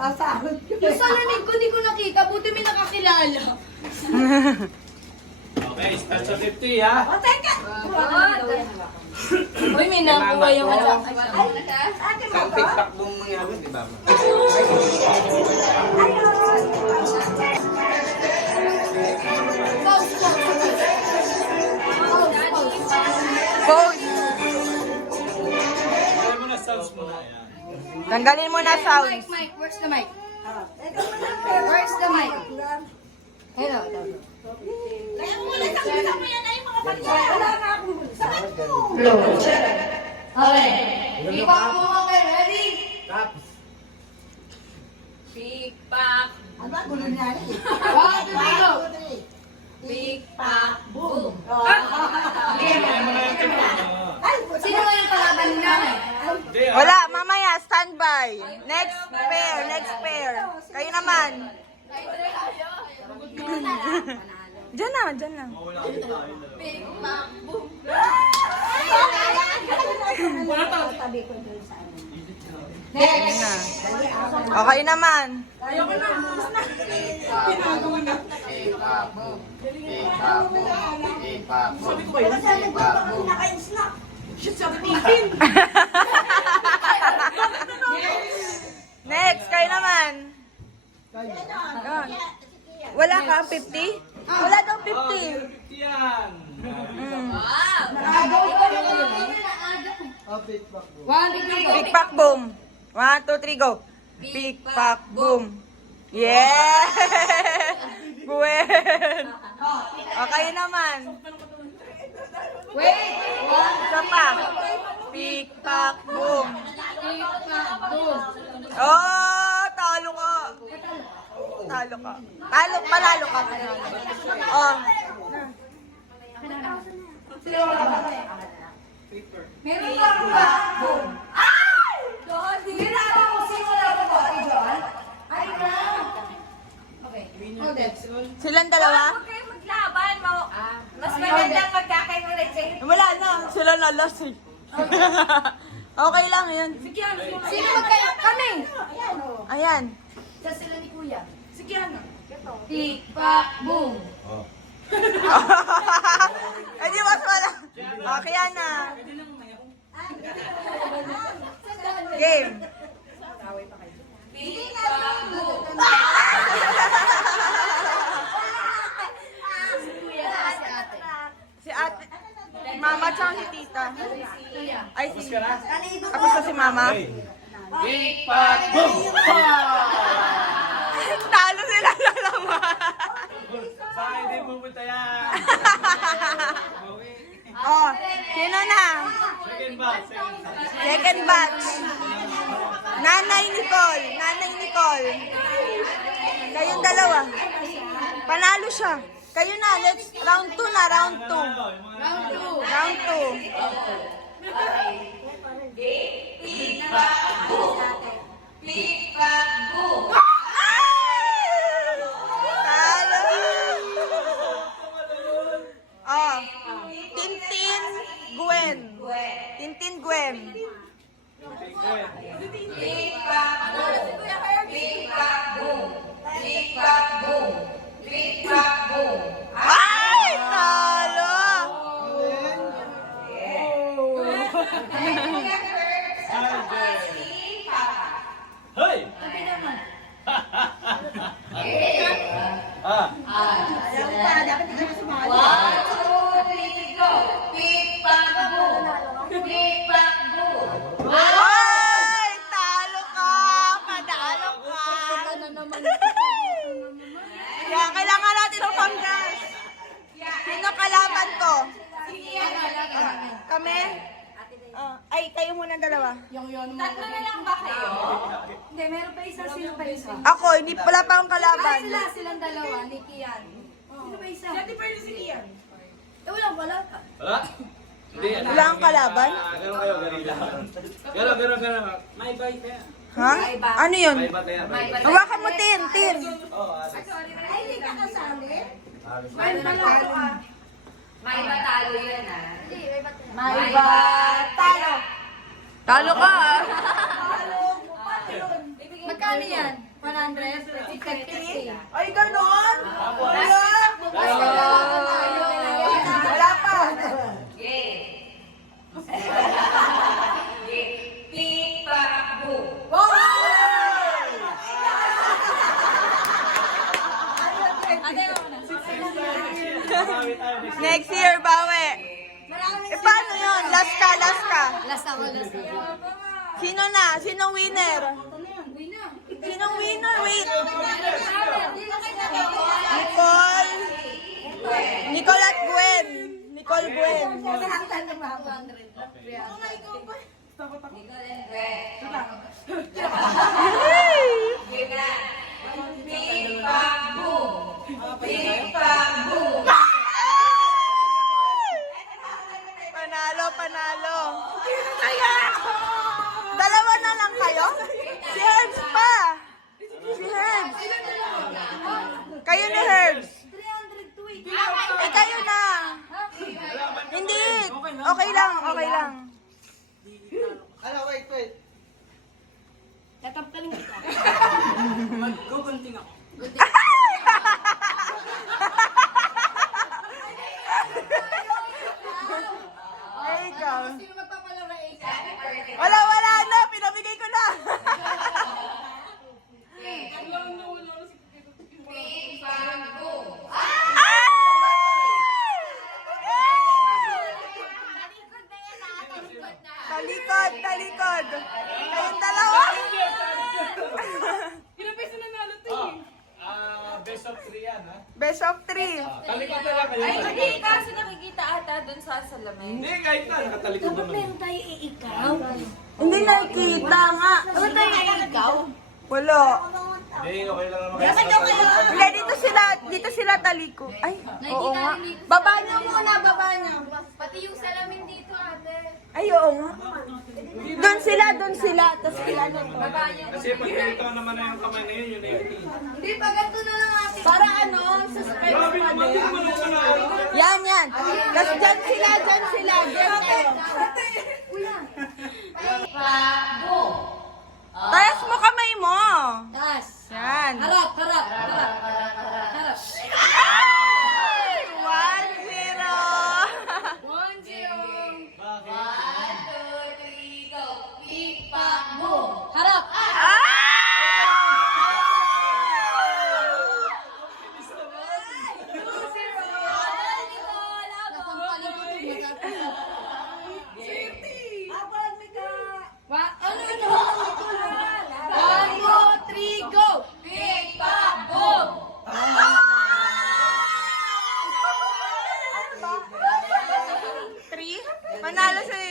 Sasahod ko. Yung sa lamig ko, di ko nakita. Buti may nakakilala. Okay, start sa 50 ha. O, teka. Uy, may nakuha yung anak. Ay, akin mo Ang to? tiktak mong mangyari, di ba? Pose. Alam mo na, sounds mo na. Ayan. Tanggalin mo na sounds. Mike, where's the mic? Teka mo lang, pero. Where's the mic? Hello. Kaya mo muna sa bulsa mo yan ay mga pagkain. Wala nga akong bulsa. Okay. Ipak mo kayo. Ready? Pick, pack. Ano ba? Gulo niya rin. 1, 2, 3, go. Pick, pack, boom. Ayan mo na yung tempo. Ay, Sino nga yung kalaban ni nanay? Hindi, ah. Wala, mamaya, standby. Next pair. Kayo naman. Diyan na. Pick, pack, boom. Tabi ko dun sa ano. Ayun na. Okay naman. Next, kayo naman. Ayan. Wala ka, 50? Wala daw 50. 50 yan. Pick, pack, boom. 1, 2, 3, go. Pick, pack, boom. Yeah! Gwen! Okay naman. Wait! Isa pa. Pick, pack, boom. Pick, pack, boom. Oh, talo ka. Panalo ka. Oh. Meron pa ako ba? Boom. Ay! Doon, hindi na ako kung sino na ako. Ay, John? Ay, na. Okay. Silang dalawa? Huwag kayo maglaban. Mas magandang magkakainulad sa'yo. Wala na. Sila na last eh. Okay lang yan. Sino magkayo? Kami! Ayan. Sa sila ni Kuya. Si Kiana. Pick, pack, boom. Eh di mas wala. Okay yan na. Game. Pick, pack, boom. Si Kuya at si ate. Si ate. Mama tsaka si tita. Kuya. Ay si. Tapos na si mama. Pick, pack, boom! Talo sila na naman. Sa akin din pupunta yan. Oh, sino na? Second batch. Second batch. Nanay Nicole. Kayong dalawa. Panalo siya. Kayo na, let's round 2 na, round 2. Round 2. Round 2. Talo. Oh, Tintin Gwen. Tintin Gwen. Ay, talo. Hoy! Ah, Dapat hindi ka sumali. 1, 2, 3, go. Pick, pack, boom. Pick, pack, boom. Ay, talo ka. Panalo ka. Kaya kailangan natin ng congrats. Sino kalaban ko? Kami? Ay, kayo muna dalawa. Tatlo na lang ba kayo? Hindi, meron pa isa. Sino pa isa? Ako, hindi pala pa akong kalaban. Silang dalawa, ni Kian. Sino pa isa? Dati pa rin si Kian. Wala ka. wala? Hindi. Wala kang kalaban? Ganun kayo, ganun. May bite yan. Ha? Ano yun? May bite yan. Hawakan mo, Tin. Oh, alis. Ay, hindi ka kasali. May batalo ka. May matalo yan ah. May batalo. Talo ka. Magkano yan? Ay, ganon? Wala. Wala pa. Next year, bawi. Eh, paano yun? Last ka. Last ako. Sino na? Sinong winner? Sinong winner? Wait. Nicole at Gwen. Nicole Gwen. Panalo. Kaya! Dalawa na lang kayo? Si Herbs pa! Si Herbs! Kayo ni Herbs! Eh, kayo na! Hindi! Okay lang. Ano, wait. Tataptaling kita. Mag-gugunting ako. Ay, ikaw. Wala na! Pinamigay ko na! Talikod! Kayong dalawa! Best of 3 yan, ha? Best of 3. Talikod na lang kayo. Ay, hindi. Kaso nakikita ata dun sa salamin. Hindi, kahit na. Nakatalikod naman. tayo iikaw. Hindi nakikita nga. Dapat tayo iikaw. Wala. Hindi, okay lang naman. Hindi, dito sila taliko. Ay, oo nga. Baba niyo muna. Pati yung salamin dito, ate. Ay, oo nga. Doon sila. Tapos sila na to. Kasi pag ganito naman na yung kamay na yun, yun na yun. Hindi, pa ganito na lang ate. Para ano, sa Grabe naman, di naman ako na. Yan. Tapos dyan sila. Dyan kayo. Taas mo kamay mo. Tas. Yan. Harap. Ay! 1-0. Harap. Panalo si